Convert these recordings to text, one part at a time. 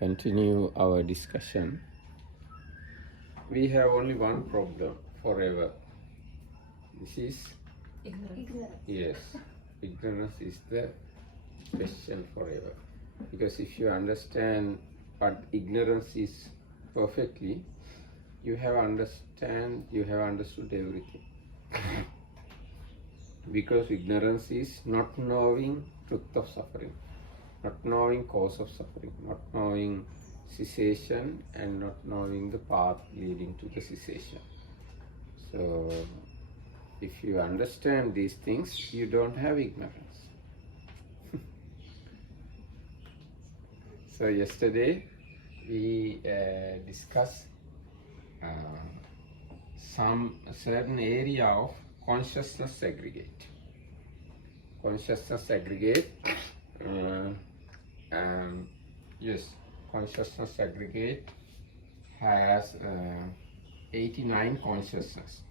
continue our discussion. We have only one problem forever. This is Ignorance. yes, ignorance is the question forever. Because if you understand what ignorance is perfectly, you have understood everything. Because ignorance is not knowing truth of suffering, not knowing cause of suffering, not knowing cessation, and not knowing the path leading to the cessation. So if you understand these things, you don't have ignorance. So yesterday we discussed some certain area of consciousness aggregate. Consciousness aggregate, yes, consciousness aggregate has 89 consciousness.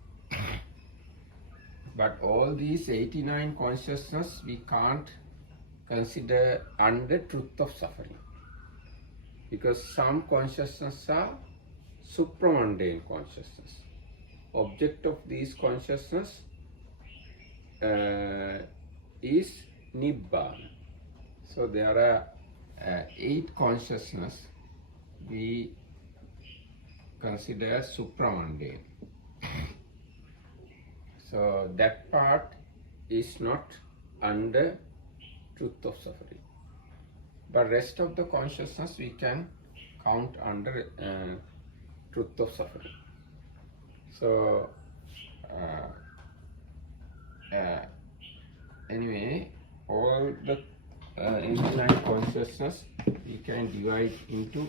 But all these 89 consciousness we can't consider under truth of suffering. Because some consciousness are supramundane consciousness. Object of these consciousness is Nibbana. So there are 8 consciousness we consider supramundane. So that part is not under truth of suffering. But rest of the consciousness we can count under truth of suffering. So anyway, all the infinite consciousness we can divide into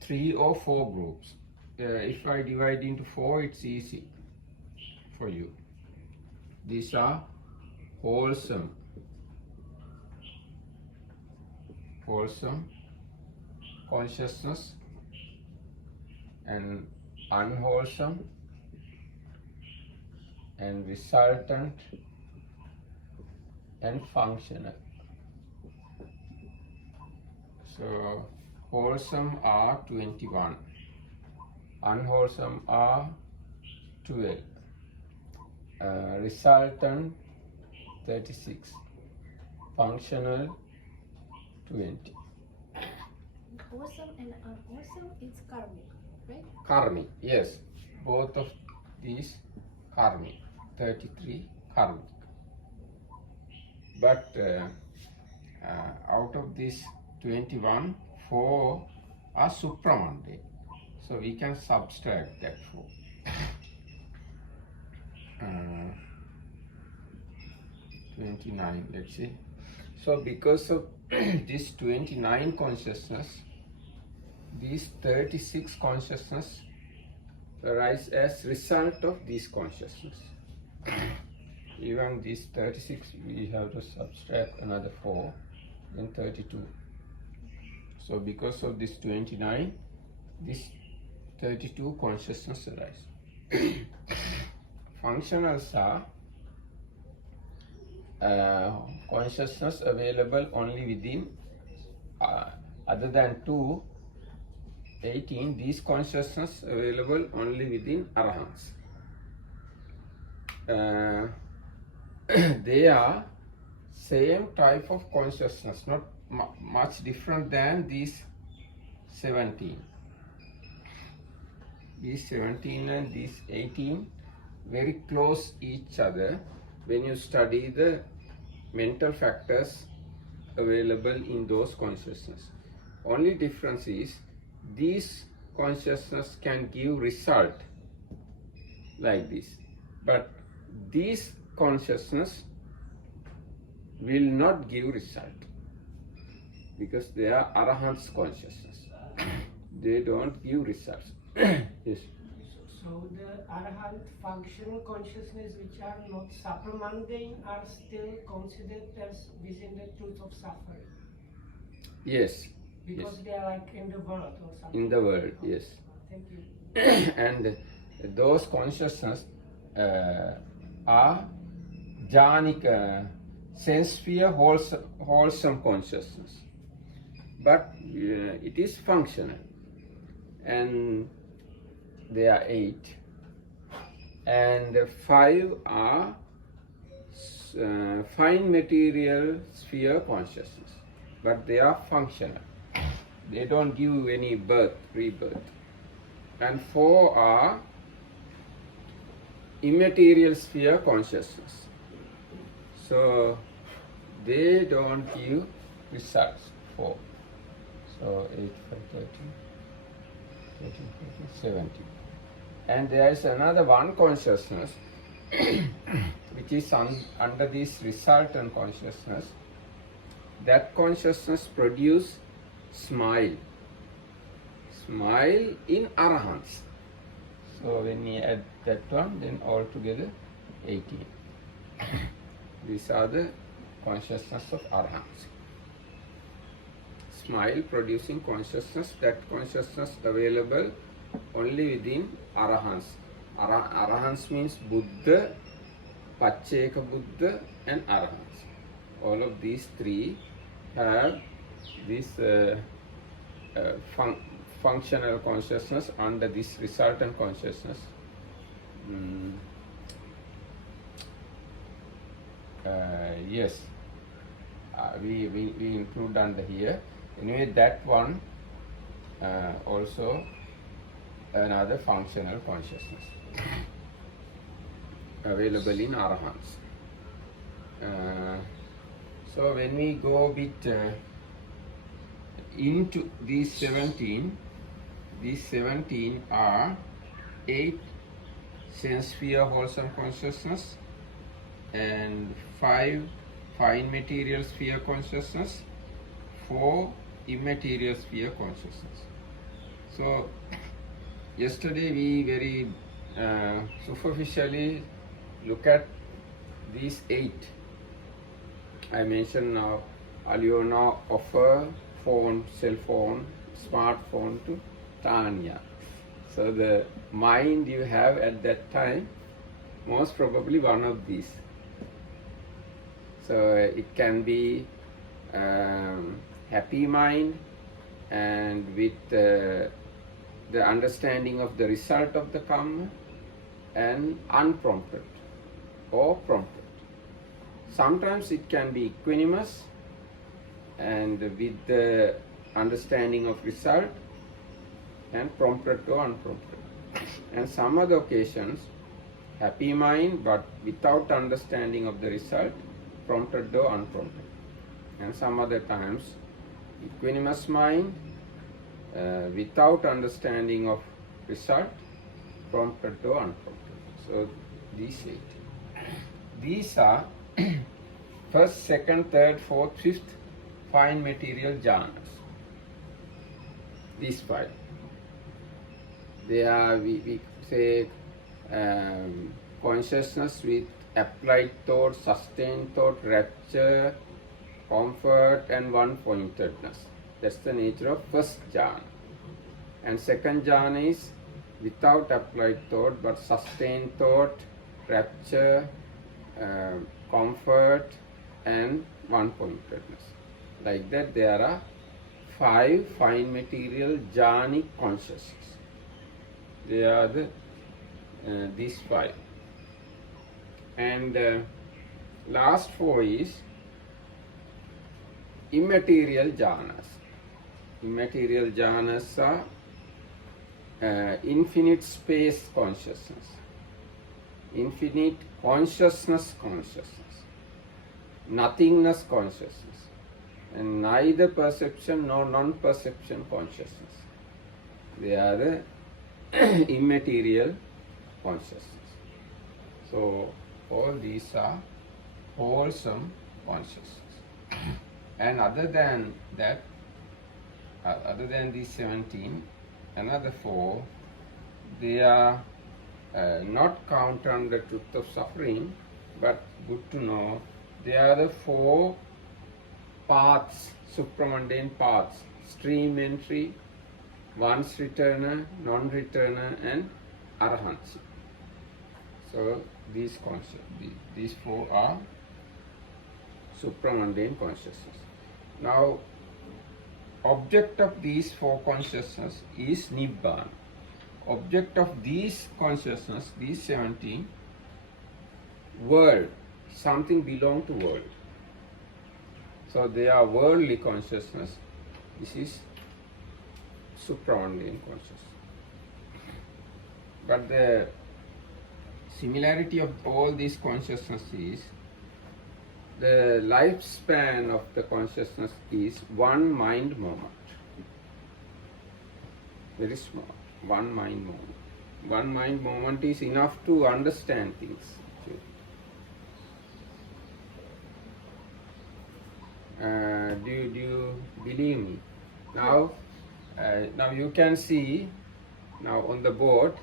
3 or 4 groups. If I divide into 4, it's easy for you. These are wholesome consciousness and unwholesome and resultant and functional. So wholesome are 21, unwholesome are 12, resultant 36, functional 20. Wholesome and unwholesome is karmic, right? Karmic, yes. Both of these karmic, 33 karmic. But out of these 21, 4 are supramundane. So we can subtract that 4. 29, let's see. So because of this 29 consciousness, these 36 consciousness arise as result of this consciousness. Even this 36 we have to subtract another 4, then 32. So because of this 29, this 32 consciousness arise. Functionals are consciousness available only within, other than 2, 18, these consciousness available only within Arahants. They are same type of consciousness, not much different than these 17. These 17 and these 18 very close each other when you study the mental factors available in those consciousness. Only difference is these consciousness can give result like this, but these consciousness will not give result because they are Arahant's consciousness. They don't give results. Yes. So the Arahant functional consciousness which are not supramundane are still considered as within the truth of suffering? Yes. Because yes. they are like in the world or something? In the world, yes. Thank you. And those consciousness are jhanic, sense sphere wholesome consciousness. but it is functional. And there are 8, and 5 are fine material sphere consciousness, but they are functional. They don't give any rebirth. And 4 are immaterial sphere consciousness. So they don't give results. 4. So 8, 5, 13, 14, 15, 17. And there is another one consciousness which is under this resultant consciousness. That consciousness produce smile in arahants. So when we add that one, then altogether 18. These are the consciousness of arahants. Smile producing consciousness, that consciousness available only within arahants. Arahants means Buddha, Pacceka Buddha and arahants. All of these 3 have this functional consciousness under this resultant consciousness. Yes, we include under here. Anyway, that one also another functional consciousness available in arahants. So when we go a bit into these 17 are 8 sense sphere wholesome consciousness and 5 fine material sphere consciousness, 4 immaterial sphere consciousness. So yesterday we very superficially look at these 8. I mentioned now Aliona offer cell phone, smartphone to Tanya. So the mind you have at that time, most probably one of these. So it can be happy mind and with the understanding of the result of the karma, and unprompted or prompted. Sometimes it can be equanimous and with the understanding of result, and prompted or unprompted. And some other occasions, happy mind but without understanding of the result, prompted or unprompted. And some other times, equanimous mind without understanding of result, prompted or unprompted. So these 8. These are first, second, third, fourth, fifth fine material jhanas. These 5. They are, we say, consciousness with applied thought, sustained thought, rapture, comfort and one-pointedness. That's the nature of first jhana. And second jhana is without applied thought but sustained thought, rapture, comfort and one-pointedness. Like that there are 5 fine material jhanic consciousness. They are these 5. And last 4 is immaterial jhanas. Immaterial jhanas are infinite space consciousness, infinite consciousness, nothingness consciousness, and neither perception nor non-perception consciousness. They are the immaterial consciousness. So all these are wholesome consciousness. And other than that, other than these 17, another 4, they are not counted under truth of suffering, but good to know, they are the 4 paths, supramundane paths: stream entry, once returner, non-returner and arahants. So these 4 are supramundane consciousness. Now object of these four consciousness is Nibbana. Object of these consciousness, these 17, world, something belong to world. So they are worldly consciousness. This is supramundane consciousness. But the similarity of all these consciousness is the lifespan of the consciousness is one mind moment. Very small. One mind moment. One mind moment is enough to understand things. Do you believe me? Now, now you can see now on the board.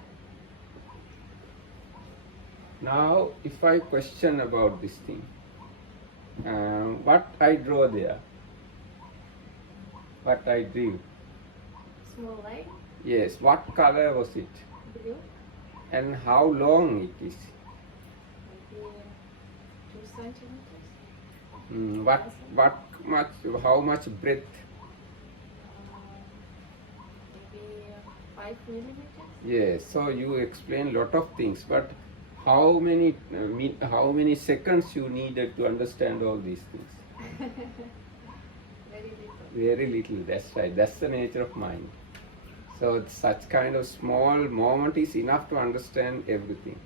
Now, if I question about this thing, what I draw there, what I drew. Small light, Yes, what color was it? blue, And how long it is? maybe 2 centimeters. What much, how much breadth? Maybe 5 millimeters. Yes, so you explain lot of things, but how many seconds you needed to understand all these things? Very little. Very little, that's right. That's the nature of mind. So such kind of small moment is enough to understand everything.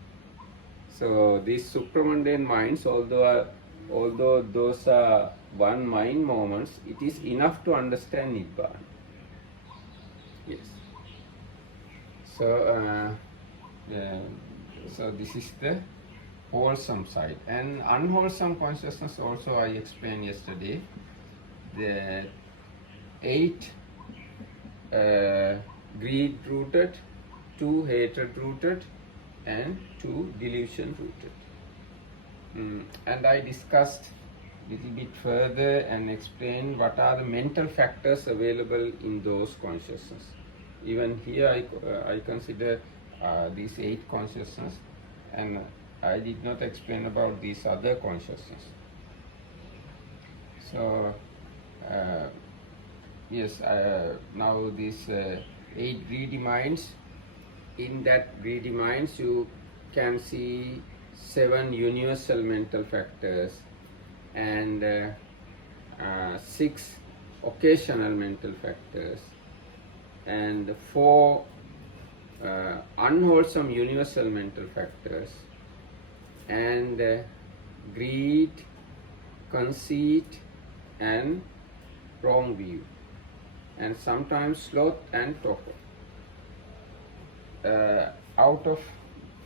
So these supramundane minds, although those are one mind moments, it is enough to understand Nibbana. Yes. So, so this is the wholesome side. And unwholesome consciousness also I explained yesterday. The 8 greed rooted, 2 hatred rooted, and 2 delusion rooted. And I discussed little bit further and explained what are the mental factors available in those consciousness. Even here I consider these 8 consciousness, and I did not explain about these other consciousness. So yes, now these 8 greedy minds, in that greedy minds you can see 7 universal mental factors and 6 occasional mental factors and 4 unwholesome universal mental factors and greed, conceit and wrong view, and sometimes sloth and torpor. Out of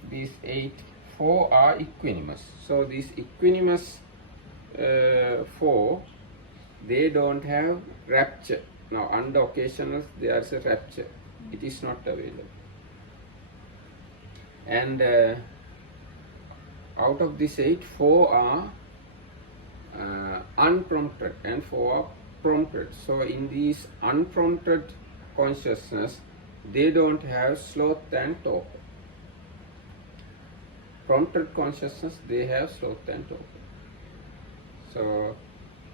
these 8, 4 are equanimous. So these equanimous 4, they don't have rapture. Now under occasional there is a rapture. It is not available. And out of these 8, 4 are unprompted and 4 are prompted. So in these unprompted consciousness, they don't have sloth and torpor. Prompted consciousness, they have sloth and torpor. So,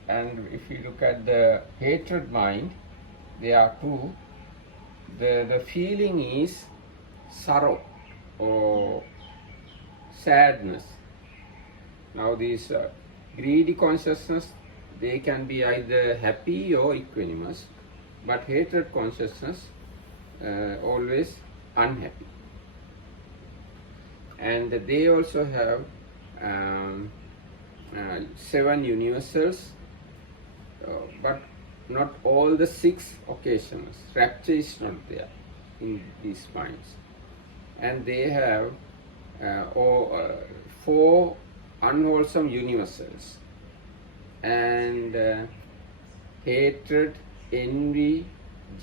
and if you look at the hatred mind, there are 2. The feeling is sorrow or sadness. Now these greedy consciousness, they can be either happy or equanimous, but hatred consciousness always unhappy. And they also have 7 universals, but not all the 6 occasions. Rapture is not there in these minds. And they have 4 unwholesome universals, and hatred, envy,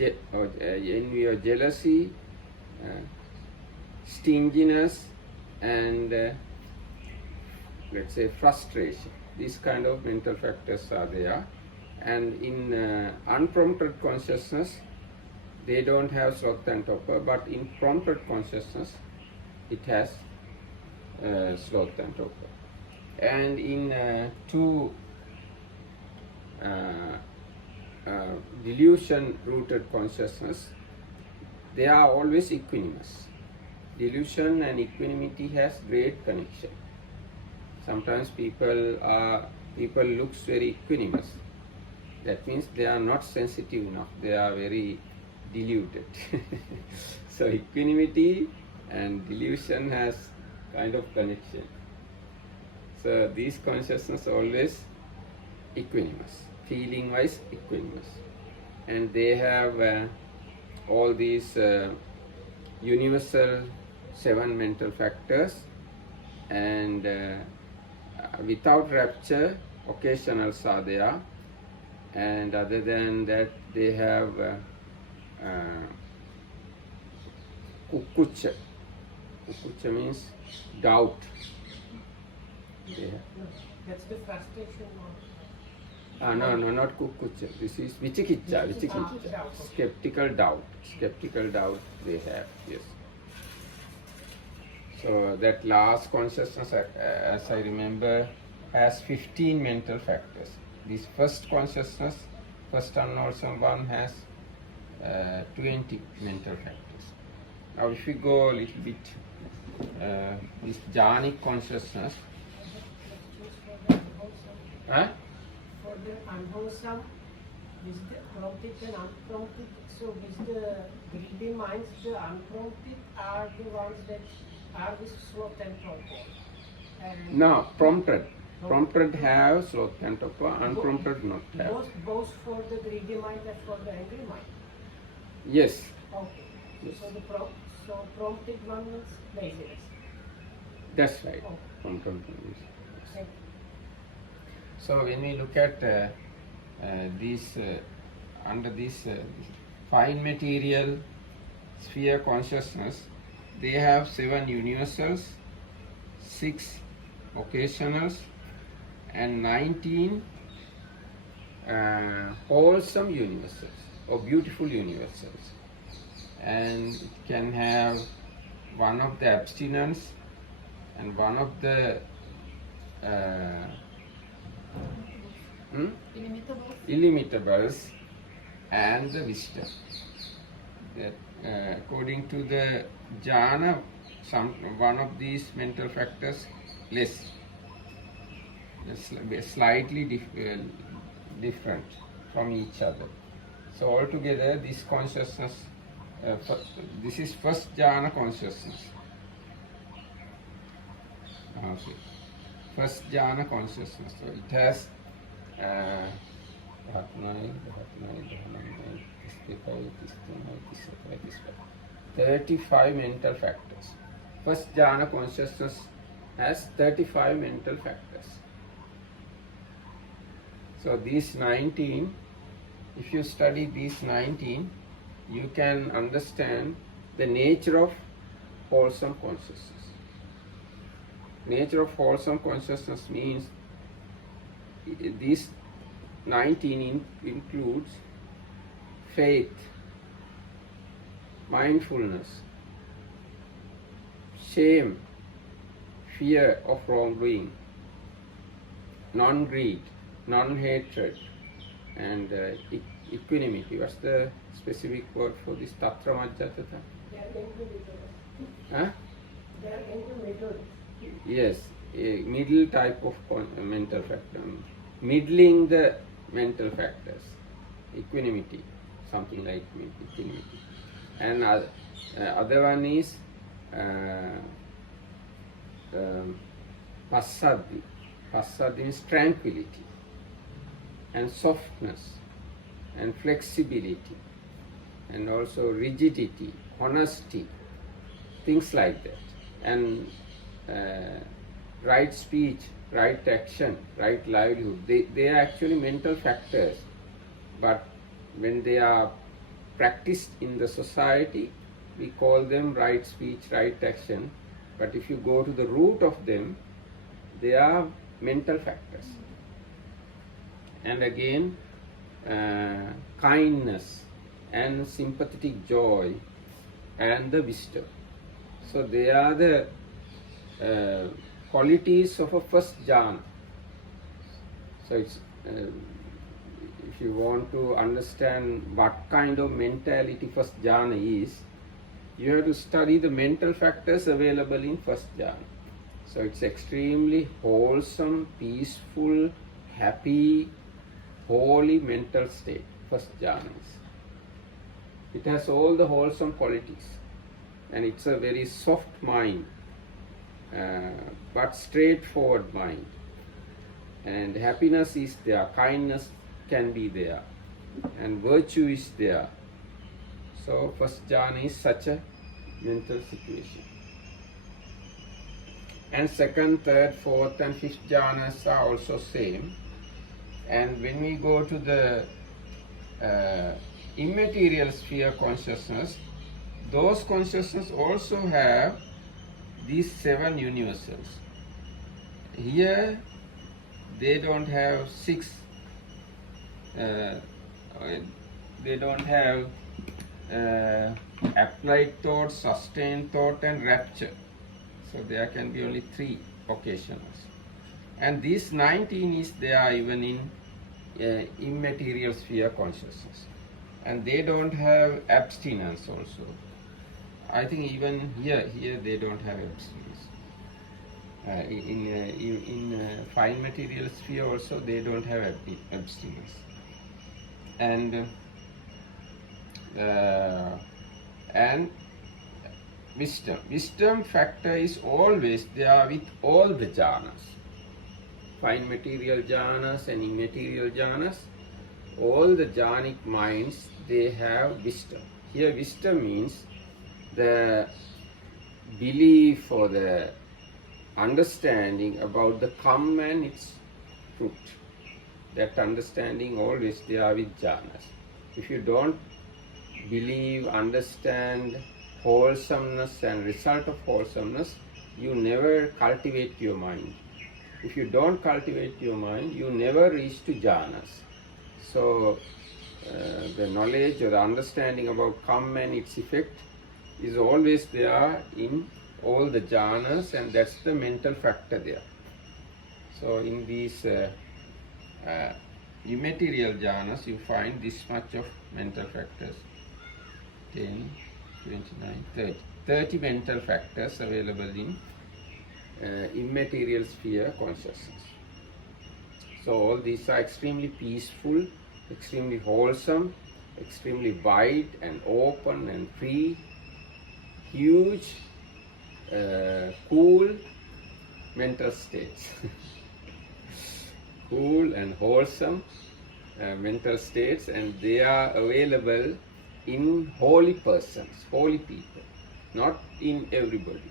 envy or jealousy, stinginess, and let's say frustration. These kind of mental factors are there. And in unprompted consciousness, they don't have sloth and torpor, but in prompted consciousness, it has sloth and torpor. And in 2 delusion-rooted consciousness, they are always equanimous. Delusion and equanimity has great connection. Sometimes people looks very equanimous. That means they are not sensitive enough. They are very deluded. So equanimity and delusion has kind of connection. So these consciousness always equanimous, feeling wise equanimous, and they have all these universal 7 mental factors, and without rapture occasionals are there, and other than that they have kukucha. Kukucha means doubt. They have. That's the frustration of. No, not kukucha. This is vichikicha. Skeptical doubt. Skeptical doubt they have, yes. So that last consciousness, as I remember, has 15 mental factors. This first consciousness, first unwholesome one, has 20 mental factors. Now if we go a little bit, this jhanic consciousness, For the unwholesome, with the prompted and unprompted, so with the greedy minds, the unprompted are the ones that are with sloth and torpor. And no, prompted. Prompted have sloth and torpor, unprompted not have. Both for the greedy mind and for the angry mind. Yes. Okay. Yes. So prompted one means laziness. That's right. Okay. Prompted. Thank you. So when we look at these under this fine material sphere consciousness, they have 7 universals, 6 occasionals, and 19 wholesome universals or beautiful universals. And it can have one of the abstinence and one of the illimitables and the wisdom. That according to the jhana, one of these mental factors less, slightly different from each other. So altogether, this consciousness, this is first jhana consciousness. Okay. First jhana consciousness. So it has 35 mental factors. First jhana consciousness has 35 mental factors. So these 19, if you study these 19, you can understand the nature of wholesome consciousness. Nature of wholesome consciousness means these 19 includes faith, mindfulness, shame, fear of wrongdoing, non-greed, non-hatred, and equanimity. What's the specific word for this? Tatra Majjatata? Huh? Yes, a middle type of mental factor. Middling the mental factors. Equanimity, something like equanimity. And other one is passaddhi. Passaddhi means tranquility and softness and flexibility and also rigidity, honesty, things like that. And right speech, right action, right livelihood, they are actually mental factors, but when they are practiced in the society, we call them right speech, right action. But if you go to the root of them, they are mental factors. And again, kindness and sympathetic joy and the wisdom. So they are the qualities of a first jhana. So it's if if you want to understand what kind of mentality first jhana is, you have to study the mental factors available in first jhana. So it's extremely wholesome, peaceful, happy, holy mental state, first jhana is. It has all the wholesome qualities, and it's a very soft mind, but straightforward mind. And happiness is there, kindness can be there, and virtue is there. So first jhana is such a mental situation. And second, third, fourth and fifth jhanas are also same. And when we go to the immaterial sphere consciousness, those consciousness also have these 7 universals. Here they don't have 6, they don't have applied thought, sustained thought and rapture. So there can be only 3 occasions. And this 19 is there even in immaterial sphere consciousness. And they don't have abstinence also. I think even here they don't have abstinence. In fine material sphere also they don't have abstinence. And wisdom factor is always there with all the jhanas, fine material jhanas and immaterial jhanas. All the jhanic minds, they have wisdom. Here wisdom means the belief or the understanding about the karma and its fruit. That understanding always there with jhanas. If you don't believe, understand wholesomeness and result of wholesomeness, you never cultivate your mind. If you don't cultivate your mind, you never reach to jhanas. So the knowledge or the understanding about karma and its effect is always there in all the jhanas, and that's the mental factor there. So in these immaterial jhanas, you find this much of mental factors. 10, 29, 30. 30 mental factors available in immaterial sphere consciousness. So all these are extremely peaceful, extremely wholesome, extremely wide and open and free, huge, cool mental states. Cool and wholesome mental states, and they are available in holy persons, holy people, not in everybody.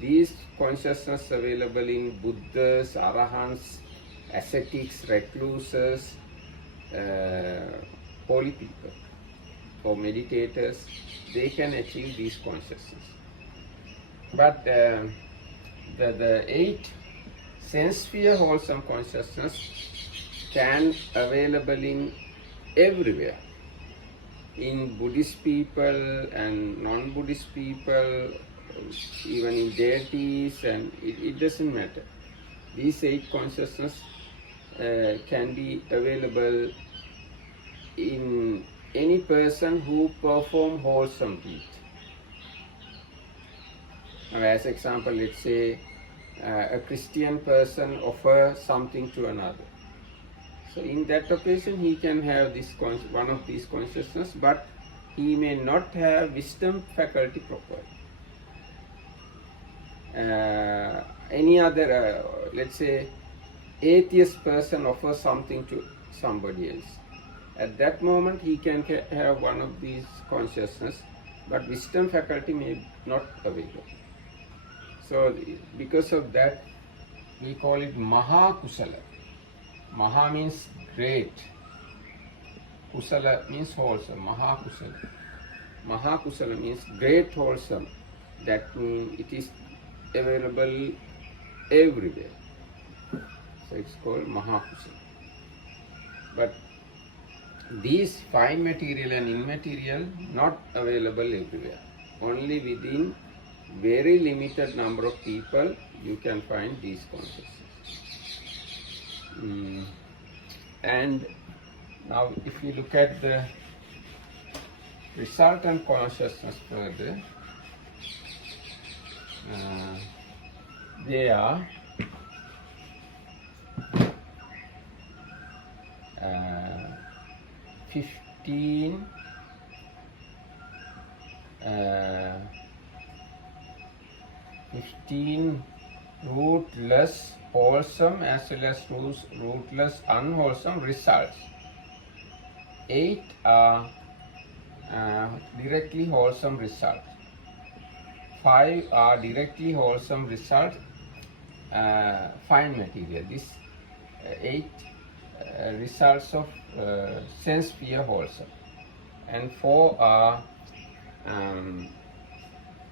These consciousness available in Buddhas, Arahants, ascetics, recluses, holy people or meditators, they can achieve these consciousness. But the 8 sense sphere wholesome consciousness can available in everywhere. In Buddhist people and non-Buddhist people, even in deities, and it doesn't matter. These 8 consciousness can be available in any person who perform wholesome deed. Now, as example, let's say a Christian person offer something to another. So in that occasion, he can have this one of these consciousness, but he may not have wisdom faculty properly. Any other, let's say, atheist person offers something to somebody else. At that moment, he can have one of these consciousness, but wisdom faculty may not available. So because of that, we call it Maha Kusala. Maha means great. Kusala means wholesome. Maha Kusala. Maha Kusala means great wholesome. That means it is available everywhere. So it's called Maha Kusala. But these fine material and immaterial not available everywhere. Only within very limited number of people you can find these consciousness. And Now, if you look at the resultant consciousness further, they are 15 15 rootless wholesome as well as rootless unwholesome results. 8 are directly wholesome results. 5 are directly wholesome results, fine material. This 8 results of sense sphere wholesome, and 4 are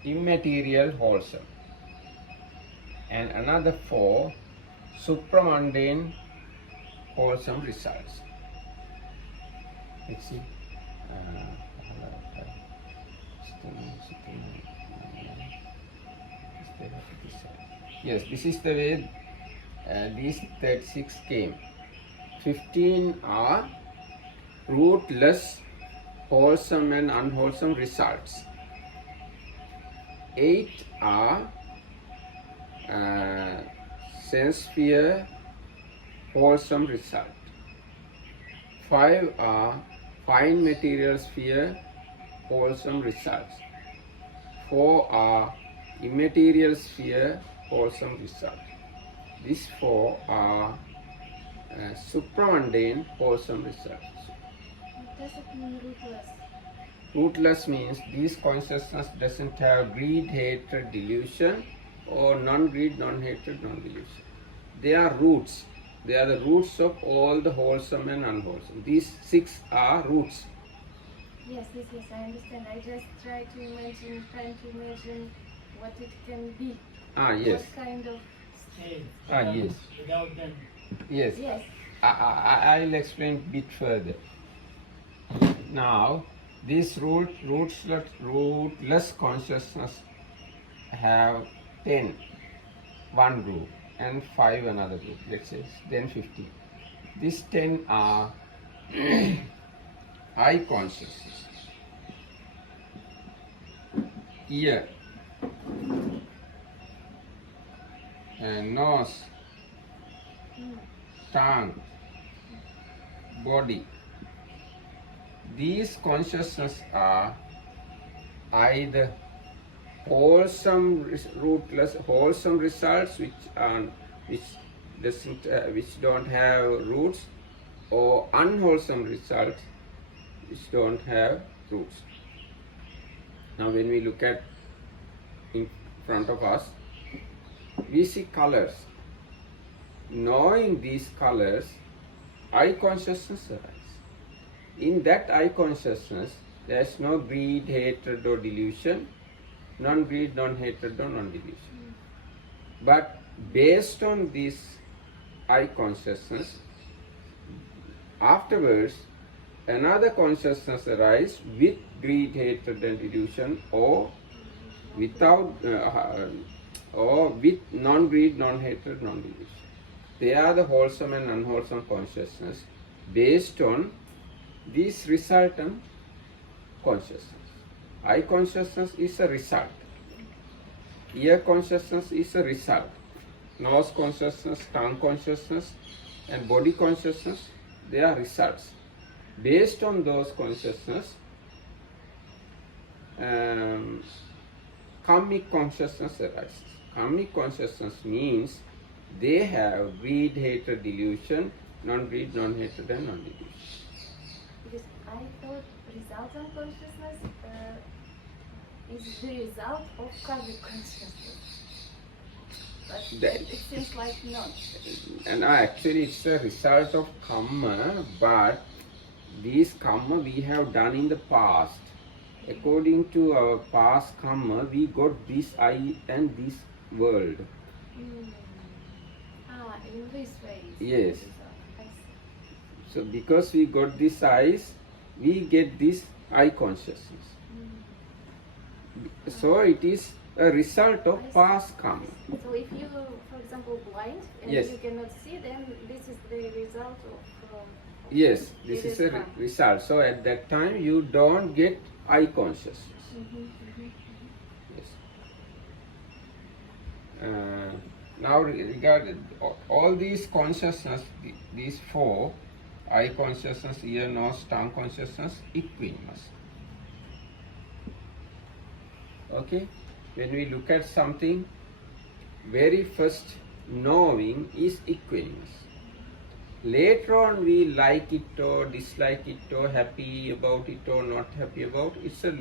immaterial wholesome, and another 4 supramundane wholesome results. Let's see. Yes, this is the way these 36 came. 15 are rootless, wholesome and unwholesome results. 8 are sense sphere wholesome result. 5 are fine material sphere wholesome results. 4 are immaterial sphere wholesome results. These 4 are supramundane wholesome results. What does it mean, rootless? Rootless means this consciousness doesn't have greed, hatred, delusion, or non-greed, non-hatred, non-delusion. They are roots. They are the roots of all the wholesome and unwholesome. These 6 are roots. Yes, I understand. I just trying to imagine what it can be. Yes. What kind of... Yes. Without them. Yes. Yes. I'll explain a bit further. Now, this rootless consciousness have 10, one group, and 5 another group. Let's say then 15. These 10 are eye consciousness, ear, and nose, tongue, body. These consciousness are either wholesome, rootless, wholesome results which don't have roots, or unwholesome results which don't have roots. Now, when we look at in front of us, we see colors. Knowing these colors, eye consciousness arises. In that eye consciousness, there is no greed, hatred, or delusion, non-greed, non-hatred, or non-delusion. But based on this eye consciousness, afterwards, another consciousness arises with greed, hatred, and delusion, or without, or with non-greed, non-hatred, non-delusion. They are the wholesome and unwholesome consciousness based on this resultant consciousness. Eye consciousness is a result. Ear consciousness is a result. Nose consciousness, tongue consciousness, and body consciousness, they are results. Based on those consciousness, karmic consciousness arises. Karmic consciousness means they have greed, hatred, delusion, non-greed, non-hatred, and non-delusion. Because I thought resultant consciousness is the result of karmic consciousness. But it seems like not. And actually it's a result of karma, but this karma we have done in the past. According to our past karma, we got this eye and this world. In this way. Yes. I see. So because we got these eyes, we get this eye consciousness. So it is a result of past karma. So if you, for example, blind and Yes. you cannot see, then this is the result of Yes, this It is is a calm. result. So at that time you don't get eye consciousness. Yes. Now regarding all these consciousness, these four, eye consciousness, ear, nose, tongue consciousness, equanimous. Okay, when we look at something, very first knowing is equanimous. Later on we like it or dislike it or happy about it or not happy about it. It's a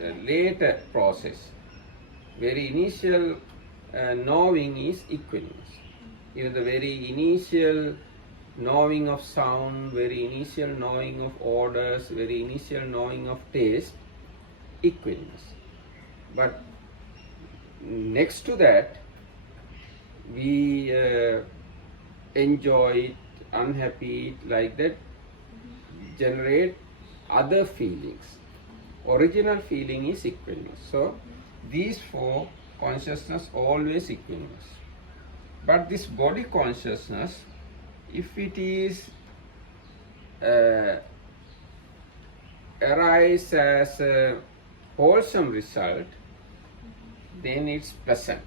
later process. Very initial knowing is equanimous. Even the very initial knowing of sound, very initial knowing of orders, very initial knowing of taste, equanimous. But next to that, we enjoy it, unhappy it, like that, generate other feelings. Original feeling is equanimous. So these four consciousness always equanimous. But this body consciousness, if it is arise as a wholesome result, then it's pleasant.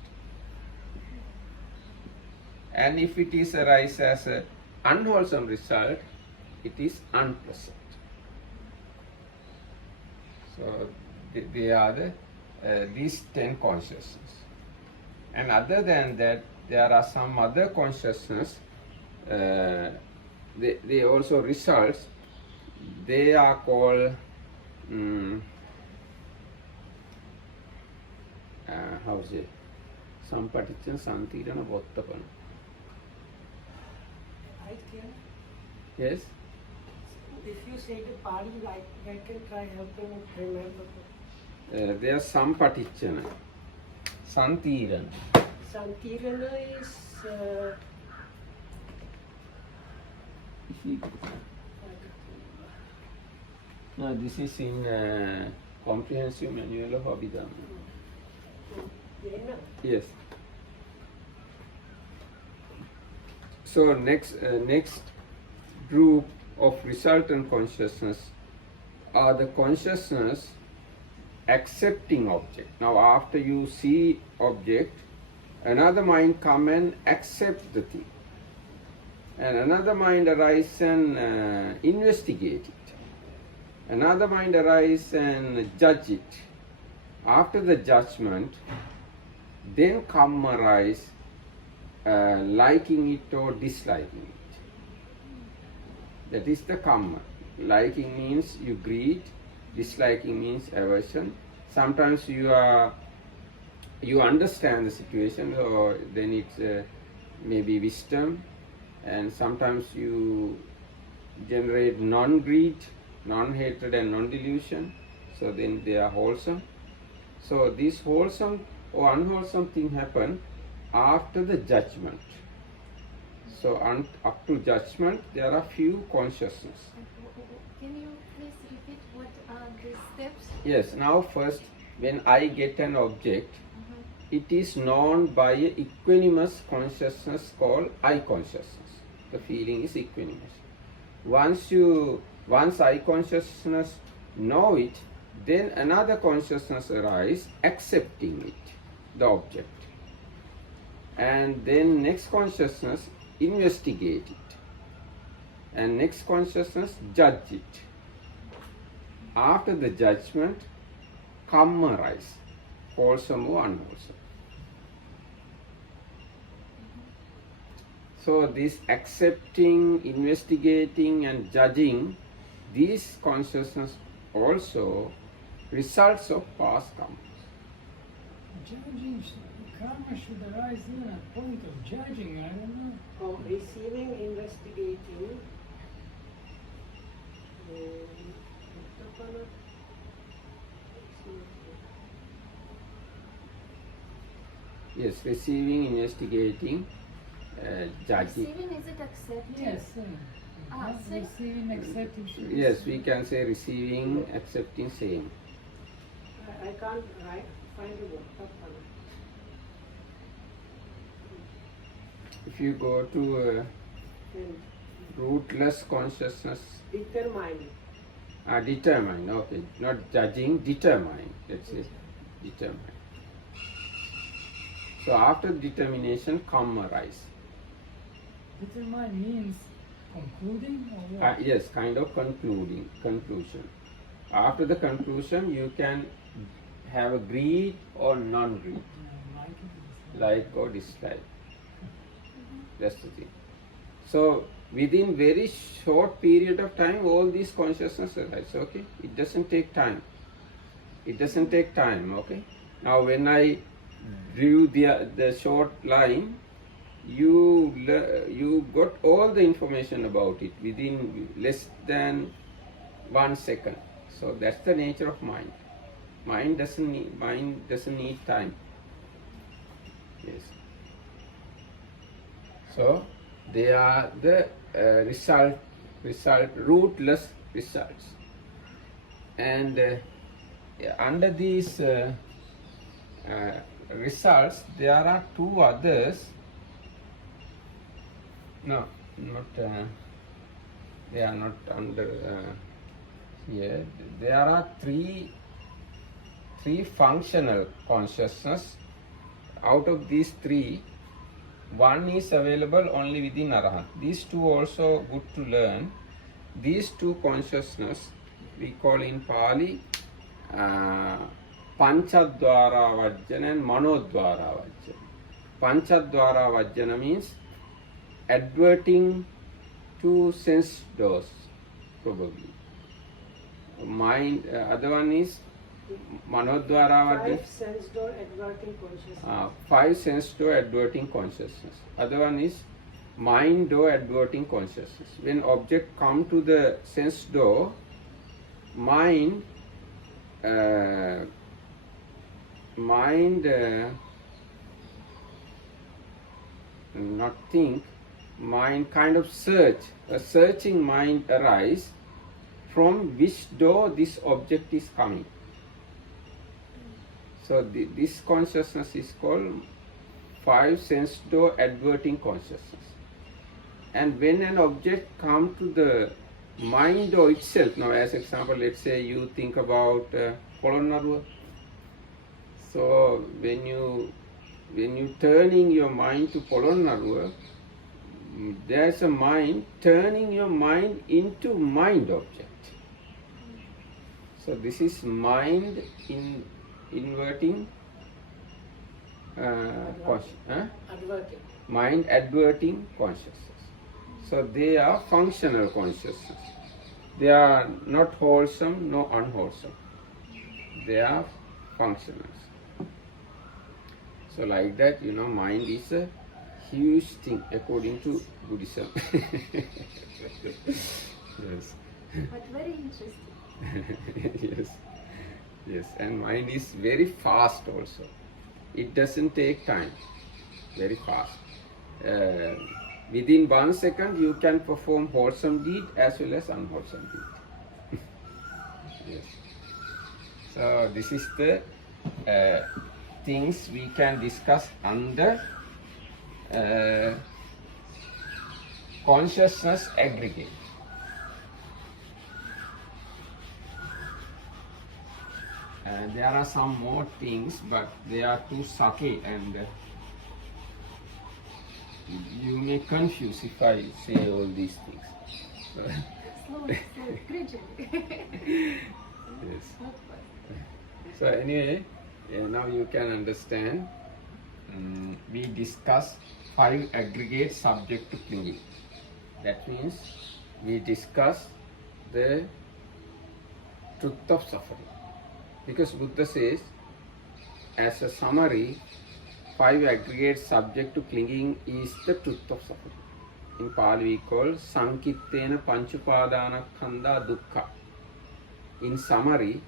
And if it is arise as a unwholesome result, it is unpleasant. So they are these 10 consciousness. And other than that, there are some other consciousness. They also results. They are called how is it? Sampatichan Santirana Vottapan. I can. Yes. If you say the Pali, like I can try helping remember. There are Sampaticchana, Santirana. Santirana is No, this is in Comprehensive Manual of Abhidhamma. Yes. So next group of resultant consciousness are the consciousness accepting object. Now after you see object, another mind come and accept the thing. And another mind arise and investigate it. Another mind arise and judge it. After the judgment, then come arise liking it or disliking it. That is the karma. Liking means you greed, disliking means aversion. Sometimes you understand the situation, or then it's maybe wisdom, and sometimes you generate non-greed, non-hatred and non-delusion, so then they are wholesome. So this wholesome or unwholesome thing happen after the judgment. So up to judgment there are few consciousness. Can you please repeat what are the steps? Yes, now first when I get an object, it is known by a equanimous consciousness called I consciousness. The feeling is equanimous. Once I consciousness know it, then another consciousness arises accepting it, the object. And then next consciousness investigate it. And next consciousness judge it. After the judgment, karma arise, wholesome or unwholesome. So this accepting, investigating and judging, these consciousness also results of past karma. Judging, karma should arise even at point of judging, I don't know. From receiving, investigating. Yes, receiving, investigating, judging. Receiving, is it accepting? Yes, say- receiving, accepting. should be Yes, same. we can say receiving, accepting, same. I can't find the word. If you go to Rootless consciousness. Determining. Determine, okay. Not judging, determine. Let's say determine. So after determination, come arise. Determine means concluding or what? Yes, kind of conclusion. After the conclusion, you can have a greed or non-greed, like or dislike. That's the thing. So within very short period of time, all these consciousness arise. Okay, it doesn't take time. It doesn't take time. Okay. Now when I drew the short line, you got all the information about it within less than 1 second. So that's the nature of mind. Mind doesn't need time. Yes. So they are the rootless results. And under these results, there are two others. No, not. They are not under here. There are three functional consciousness. Out of these three, one is available only within Arahant. These two also good to learn. These two consciousness we call in Pali Panchadwara Vajjana and Manodwara Vajjana. Panchadwara Vajjana means adverting to sense doors, probably. Mind, other one is Manodwara Vajjana. 5 sense door adverting consciousness. 5 sense door adverting consciousness. Other one is mind door adverting consciousness. When object come to the sense door, mind not think, mind kind of search, a searching mind arise from which door this object is coming. So this consciousness is called 5 sense door adverting consciousness. And when an object come to the mind door itself, now as example, let's say you think about Polonnaruwa. So when you turning your mind to Polonnaruwa, there's a mind turning your mind into mind object. So this is mind inverting Adverting. mind adverting consciousness. So they are functional consciousness. They are not wholesome, no unwholesome. They are functionals. So like that, mind is a huge thing according to Buddhism. Yes. But very interesting. Yes, and mind is very fast also. It doesn't take time. Very fast. Within 1 second, you can perform wholesome deed as well as unwholesome deed. Yes. So this is the things we can discuss under consciousness aggregate. There are some more things, but they are too subtle and you may confuse if I say all these things. Slowly, gradually. Yes. So anyway, now you can understand. We discuss 5 aggregate subject to clinging. That means we discuss the truth of suffering. Because Buddha says, as a summary, 5 aggregate subject to clinging is the truth of suffering. In Pali we call Sankittena Panchupadanakkhandha Dukkha. In summary,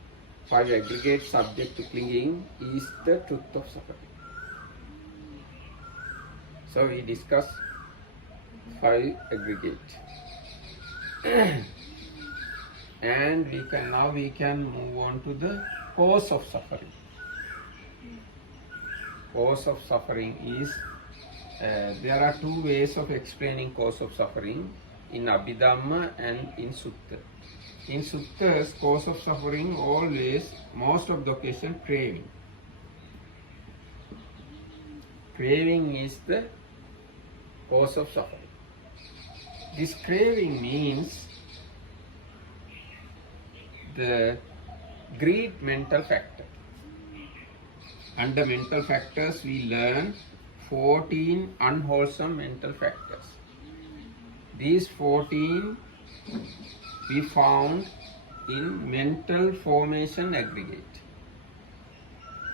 5 aggregate subject to clinging is the truth of suffering. So we discuss 5 aggregate. And we can move on to the cause of suffering. Cause of suffering is, there are 2 ways of explaining cause of suffering. in Abhidhamma and in Sutta. In Suttas, cause of suffering always, most of the occasion, craving. Craving is the cause of suffering. This craving means the greed mental factor. Under mental factors, we learn 14 unwholesome mental factors. These 14 we found in mental formation aggregate.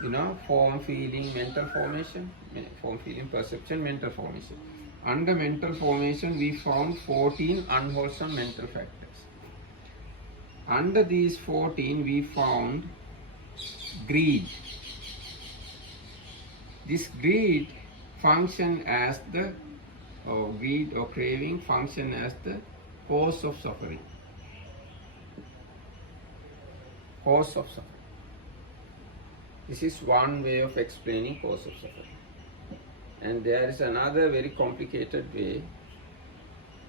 You know, form, feeling, mental formation, form, feeling, perception, mental formation. Under mental formation, we found 14 unwholesome mental factors. Under these 14, we found greed. This greed function as the, or greed or craving function as the cause of suffering. Cause of suffering. This is one way of explaining cause of suffering. And there is another very complicated way,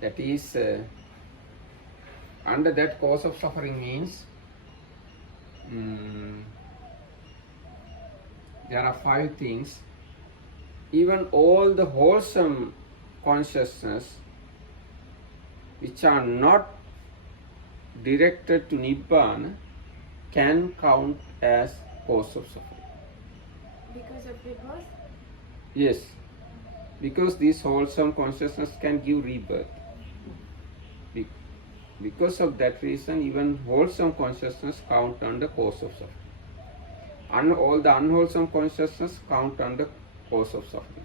that is, under that cause of suffering means there are 5 things. Even all the wholesome consciousness which are not directed to Nibbana can count as cause of suffering. Because of rebirth? Yes, because this wholesome consciousness can give rebirth. Because of that reason, even wholesome consciousness count under cause of suffering. All the unwholesome consciousness count under cause of suffering.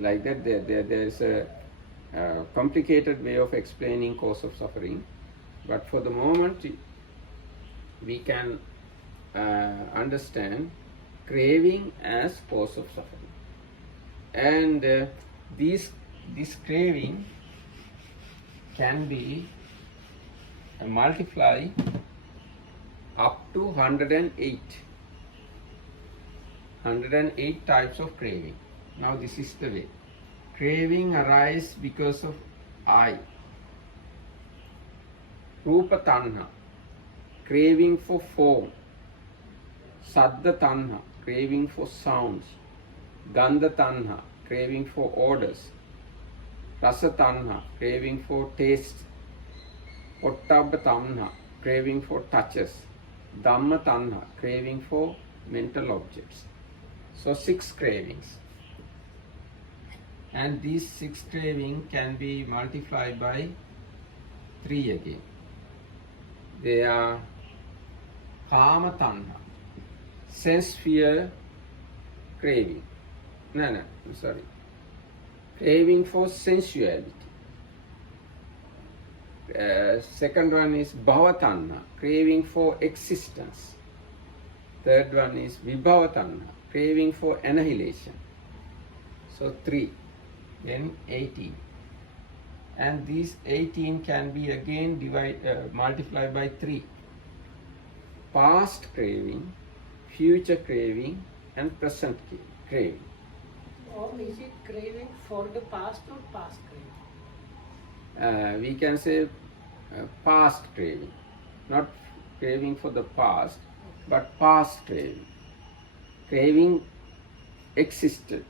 Like that, there is a complicated way of explaining cause of suffering. But for the moment, we can understand craving as cause of suffering. And this craving can be multiplied up to 108. 108 types of craving. Now this is the way. Craving arises because of I. Rupa tanha, craving for form. Saddha tanha, craving for sounds. Gandha tanha, craving for odors. Rasa tanha, craving for taste. Pottabha tanha, craving for touches. Dhamma tanha, craving for mental objects. So 6 cravings. And these 6 cravings can be multiplied by 3 again. They are kama tanha, sense sphere craving. Craving for sensuality. Second one is bhava tanha, craving for existence. Third one is vibhava tanha, craving for annihilation. So 3, then 18. And these 18 can be again multiplied by 3. Past craving, future craving, and present craving. Or is it craving for the past or past craving? We can say past craving, not craving for the past, but past craving. Craving existed,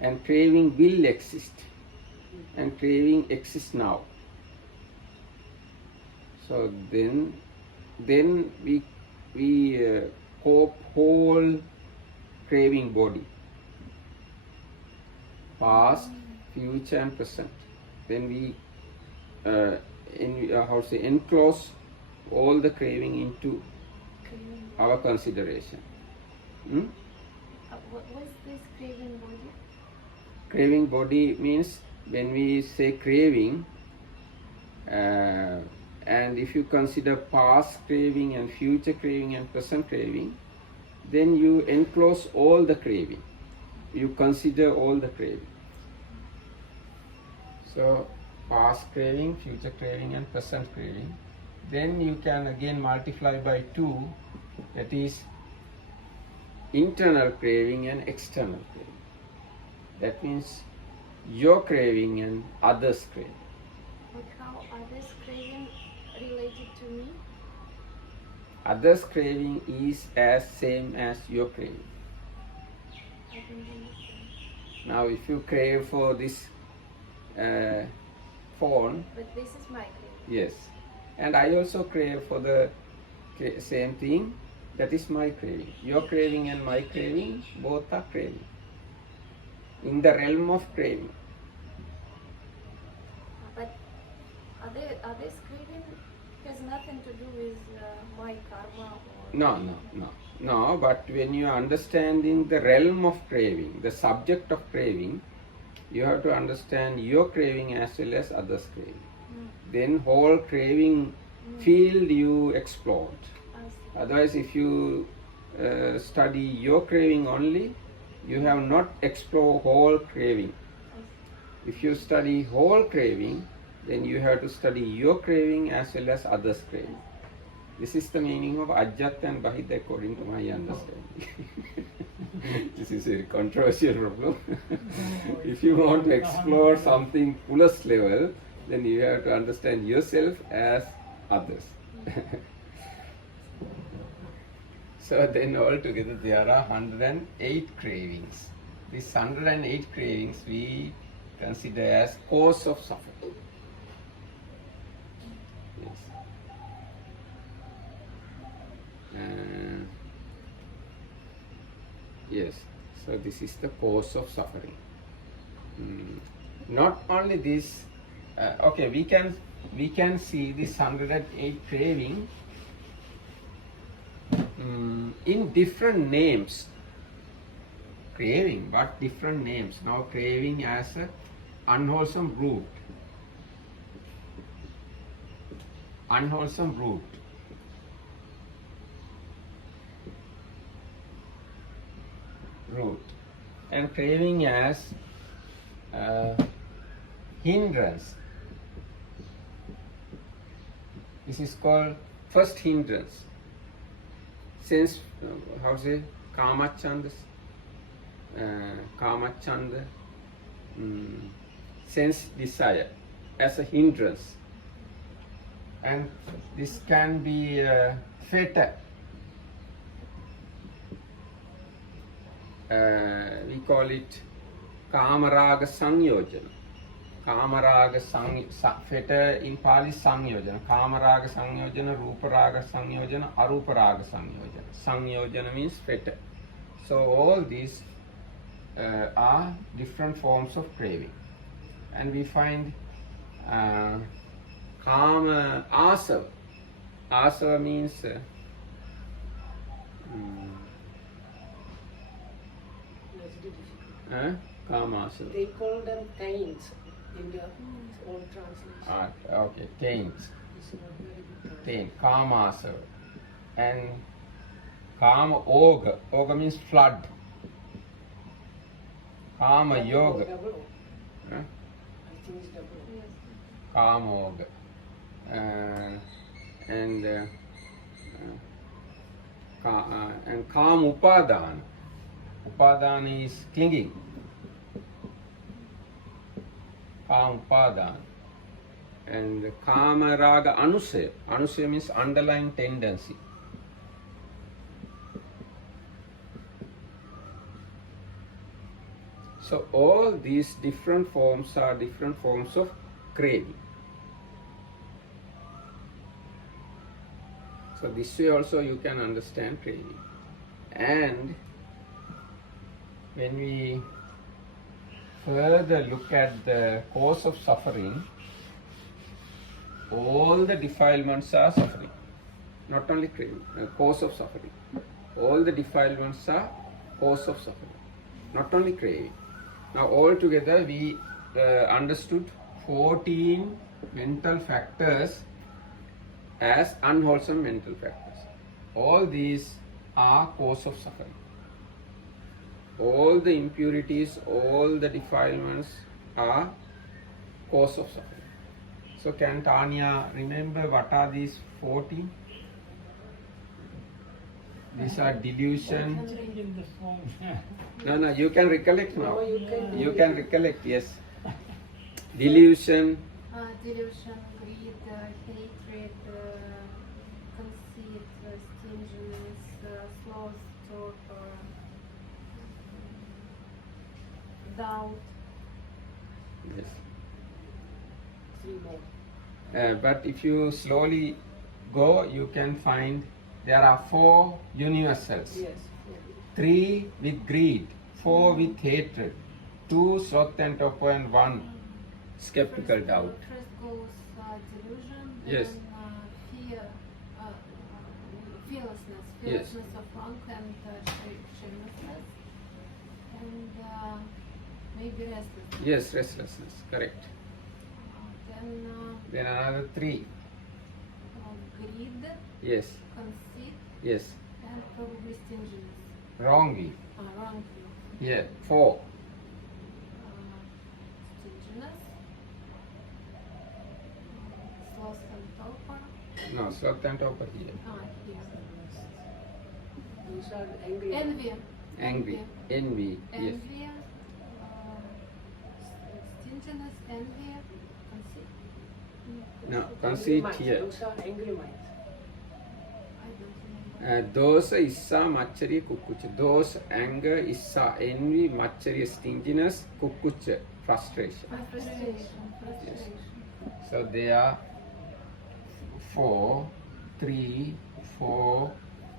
and craving will exist, and craving exists now. So then we cope whole craving body, past, future, and present. Then we enclose all the craving into our consideration. What's this craving body? Craving body means, when we say craving, and if you consider past craving and future craving and present craving, then you enclose all the craving. You consider all the craving. So past craving, future craving, and present craving. Then you can again multiply by 2, that is internal craving and external craving. That means your craving and others' craving. But how others craving related to me? Others' craving is as same as your craving. I don't understand. Now, if you crave for this phone, But this is my craving. yes, and I also crave for the same thing, that is my craving. Your craving and my craving, both are craving. In the realm of craving. But others craving has nothing to do with my karma or No, but when you are understanding the realm of craving, the subject of craving, you have to understand your craving as well as others' craving. Then whole craving field you explored. I see. Otherwise, if you study your craving only, you have not explored whole craving. I see. If you study whole craving, then you have to study your craving as well as others' craving. This is the meaning of Ajjat and Bahid according to my understanding. This is a controversial problem. If you want to explore something fullest level, then you have to understand yourself as others. So then altogether there are 108 cravings. These 108 cravings we consider as cause of suffering. Yes. Yes, so this is the cause of suffering. Not only this, okay, we can see this 108 craving in different names. Craving, but different names. Now craving as a unwholesome root. Unwholesome root. And craving as hindrance. This is called first hindrance. Sense, how to say, kamachandas, kamachanda, sense desire as a hindrance. And this can be feta. We call it kamaraga sanyojana. Kamaraga feta in Pali sanyojana. Kamaraga sanyojana, ruparaga sanyojana, aruparaga sanyojana. Sanyojana means feta. So all these are different forms of craving. And we find kama asava. Asava means kama asava. They call them taints in the old translation. Okay, taints. It's not very good. Taint, kama asava. And kama oga. Oga means flood. Kama yoga. Double O. Huh? I think it's double O. yes. Kama oga. And kama upadana. Upadana is clinging. Kama upadana. And kama raga anusaya. Anusaya means underlying tendency. So all these different forms are different forms of craving. So this way also you can understand craving. And when we further look at the cause of suffering, all the defilements are suffering. Not only craving, cause of suffering. All the defilements are cause of suffering. Not only craving. Now altogether we understood 14 mental factors as unwholesome mental factors. All these are cause of suffering. All the impurities, all the defilements are cause of suffering. So can Tanya remember what are these 14? These are delusion. Changing the phone. No, you can recollect now. No, you can do You it. can recollect, yes. Delusion, Delusion, greed, hatred, conceit, stinginess, sloth, torpor, doubt. yes. 3 more. But if you slowly go, you can find there are 4 universals. Yes. 3 with greed, 4 with hatred, 2 sloth and torpor, and 1 skeptical doubt. First goes delusion, Yes. then fear, fearlessness, Yes. fearlessness of wrong, and shamelessness, and maybe restlessness. Yes, restlessness, correct. Then Then another 3. greed, Yes, conceit, yes, and probably stinginess. wrongly. Wrong. Yeah, 4. Stinginess, sloth and torpor. No, sloth and torpor here. Here. Those are angry. Envy. Angry, envy, yes. Envy, stinginess, envy, conceit. No, Angry conceit minds. here. Those are angry minds. I don't remember. Dosa, issa, machariya, kukkucha. Dosa, anger, issa, envy, machariya, stinginess, kukkucha, frustration. Frustration. So they are 4, 3, 4,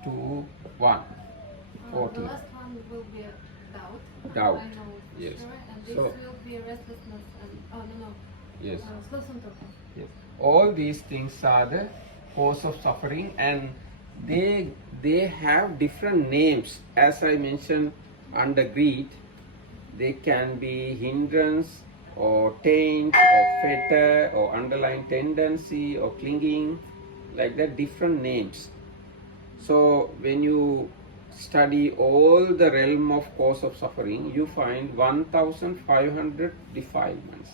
2, 1. The 14. last one will be doubt. Doubt, I know for yes. sure. And this So- will be restlessness and Yes. sloth and torpor. Yes. All these things are the cause of suffering, and they have different names. As I mentioned, under greed, they can be hindrance or taint or fetter or underlying tendency or clinging, like that, different names. So when you study all the realm of cause of suffering, you find 1,500 defilements.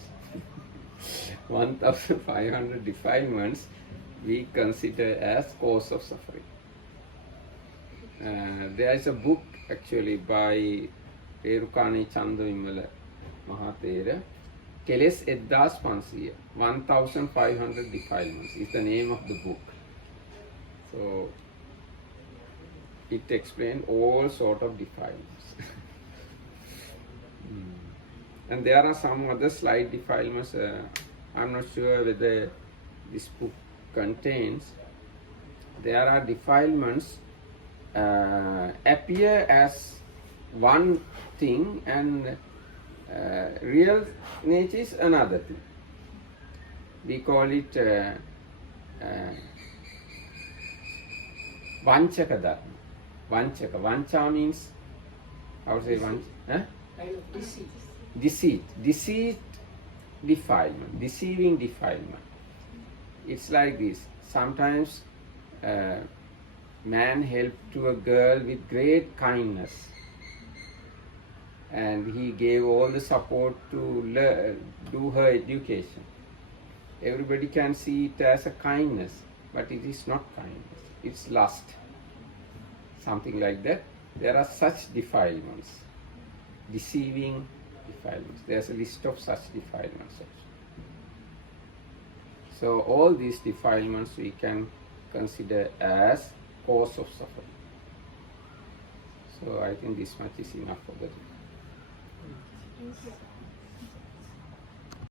1,500 defilements we consider as cause of suffering. There is a book actually by Erukani Chandavimala Mahathera, Keles 1,500 defilements is the name of the book. So it explains all sort of defilements. And there are some other slight defilements. I'm not sure whether this book contains. There are defilements appear as one thing, and real nature is another thing. We call it vanchaka dharma. Vanchaka. Vancha means, how to say vancha? Huh? Kind of deceit. Deceit, defilement, deceiving defilement. It's like this. Sometimes man helped to a girl with great kindness, and he gave all the support to do her education. Everybody can see it as a kindness, but it is not kindness. It's lust. Something like that. There are such defilements, deceiving defilements. There's a list of such defilements also. So all these defilements we can consider as cause of suffering. So I think this much is enough for the day. Thank you.